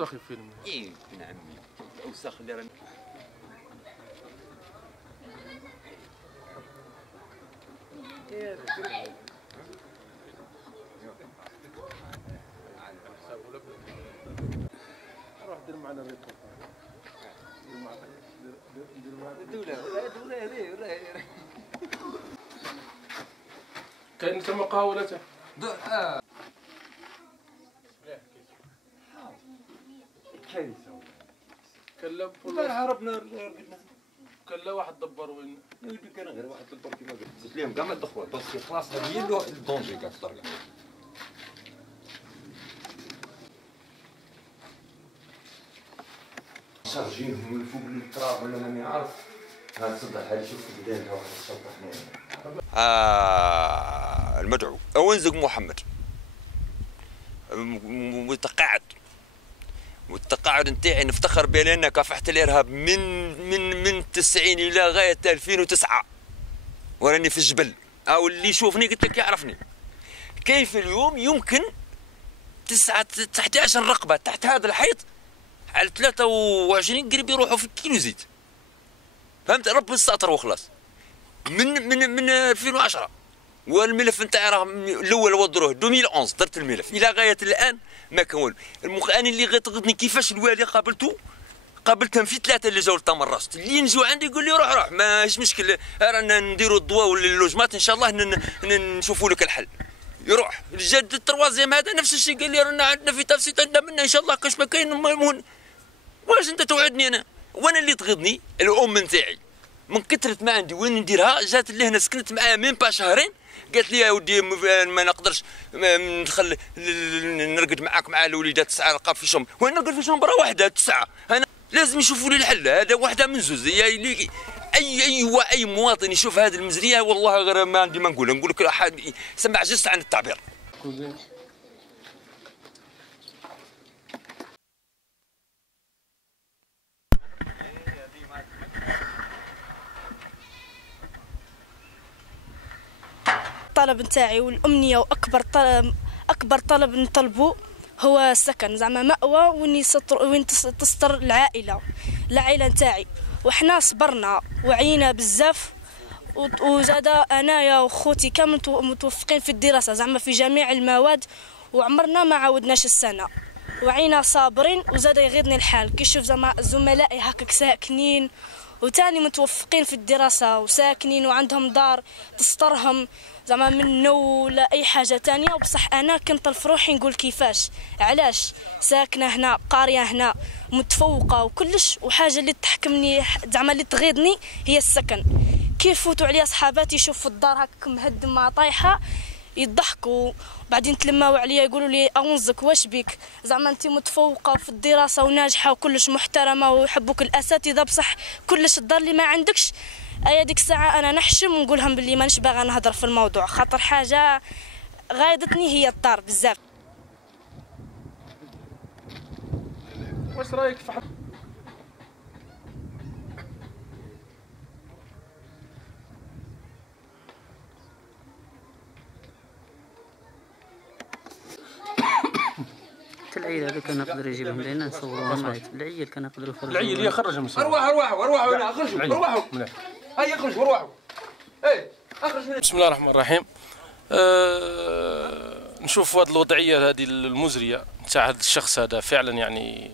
شفت اخي فيلم. ايه ابن عمي اوساخ اللي راني روح دير معنا ريبورتاج. دولة هذه كاين تما قهوة كارثة. كلا البارح هربنا كلا واحد دبر وين يا ولدي كان غير واحد دبر كيما قلت قلت لهم كاع ما تدخلوا بس خلاص هذه هي الدونجي كاع في الطريق. شارجينهم من فوق التراب ولا ماني عارف. ها تصدق هذه شوف بدايتها واحد الشرطة هنا. المدعو أونزق محمد والتقاعد نتاعي نفتخر به لأن كافحت الإرهاب من 90 إلى غاية 2009 وراني في الجبل. أو اللي يشوفني قلت لك يعرفني. كيف اليوم يمكن 11 رقبة تحت هذا الحيط على 23 قريب يروحوا في كيلو زيت. فهمت؟ ربي يستأطر وخلاص. من 2010 والملف نتاعي راه الاول وضروه 2011 درت الملف الى غايه الان ما كان والو. انا اللي غتغضني كيفاش الوالي قابلتهم في 3 اللي جاوا لتمرست اللي نجوا عندي يقول لي روح ماهيش مشكل رانا نديروا الضواء ولا اللوجمات ان شاء الله نشوفوا لك الحل. يروح الجد التروازيام هذا نفس الشيء قال لي رانا عندنا في تفسيط عندنا منا ان شاء الله كاش ما كاين. واش انت توعدني انا وانا اللي تغضني الام نتاعي من كثرة ما عندي وين نديرها جات لهنا سكنت معاها ميم با شهرين قالت لي يا ودي ما نقدرش ندخل نرقد معاك مع الوليدات 9 رقاب في شوم وين نرقد في شومبره واحده 9. انا لازم يشوفوا لي الحل. هذا واحده من زوز. اي مواطن يشوف هذه المزريه والله غير ما عندي ما نقول لك سمع جست عن التعبير. الطلب نتاعي والامنيه واكبر طلب نطلبه هو السكن زعما مأوى وين تستر العائله نتاعي. وحنا صبرنا وعينا بزاف وزاد انايا وخوتي كامل متوفقين في الدراسه زعما في جميع المواد وعمرنا ما عاودناش السنه وعينا صابرين. وزاد يغيظني الحال كي نشوف زعما زملائي هكاك ساكنين وتاني متوفقين في الدراسه وساكنين وعندهم دار تسترهم زعما منه ولا اي حاجه تانية. وبصح انا كنطل في روحي نقول كيفاش علاش ساكنه هنا قاريه هنا متفوقه وكلش وحاجه اللي تحكمني زعما اللي تغيظني هي السكن. كي يفوتوا عليا صحاباتي يشوفوا الدار هكا مهدمه طايحه يضحكوا بعدين تلماو عليا يقولوا لي أونزك واش بيك زعما انت متفوقه في الدراسه وناجحه وكلش محترمه ويحبوك الاساتذه بصح كلش الدار اللي ما عندكش. ايا ديك الساعه انا نحشم ونقولهم باللي مانيش باغا نهضر في الموضوع خاطر حاجه غايضتني هي الدار بزاف. واش رايك في العيل هذا كان يقدر يجيبهم لنا نصوروهم العيل كان يقدر يخرج العيل يخرجهم. اروحوا هنا اخرجوا اروحوا هيا اخرجوا اروحوا اخرجوا. بسم الله الرحمن الرحيم. نشوف هذه الوضعيه هذه المزريه نتاع هذا الشخص هذا فعلا يعني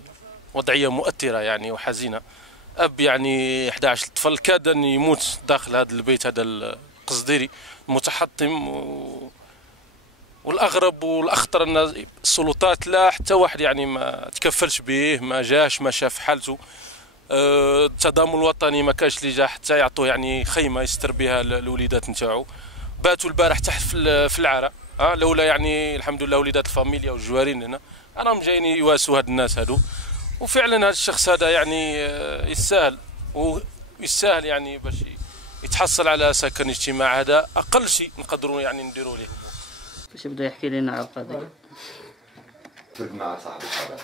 وضعيه مؤثره يعني وحزينه. اب يعني 11 طفل كاد ان يموت داخل هذا البيت هذا القصديري متحطم والاغرب والاخطر ان السلطات لا حتى واحد يعني ما تكفلش به ما جاش ما شاف حالته. التضامن الوطني ما كانش اللي جا حتى يعطوه يعني خيمه يستر بها الوليدات نتاعو. باتوا البارح تحت في العراء لولا يعني الحمد لله وليدات الفاميليا والجوارين هنا راهم جايين يواسوا هاد الناس هادو. وفعلا هذا الشخص هذا يعني يستاهل يعني باش يتحصل على سكن اجتماعي. هذا اقل شيء نقدروا يعني نديروا ليه. باش بدا يحكي لنا على القضيه مع صاحب القضاء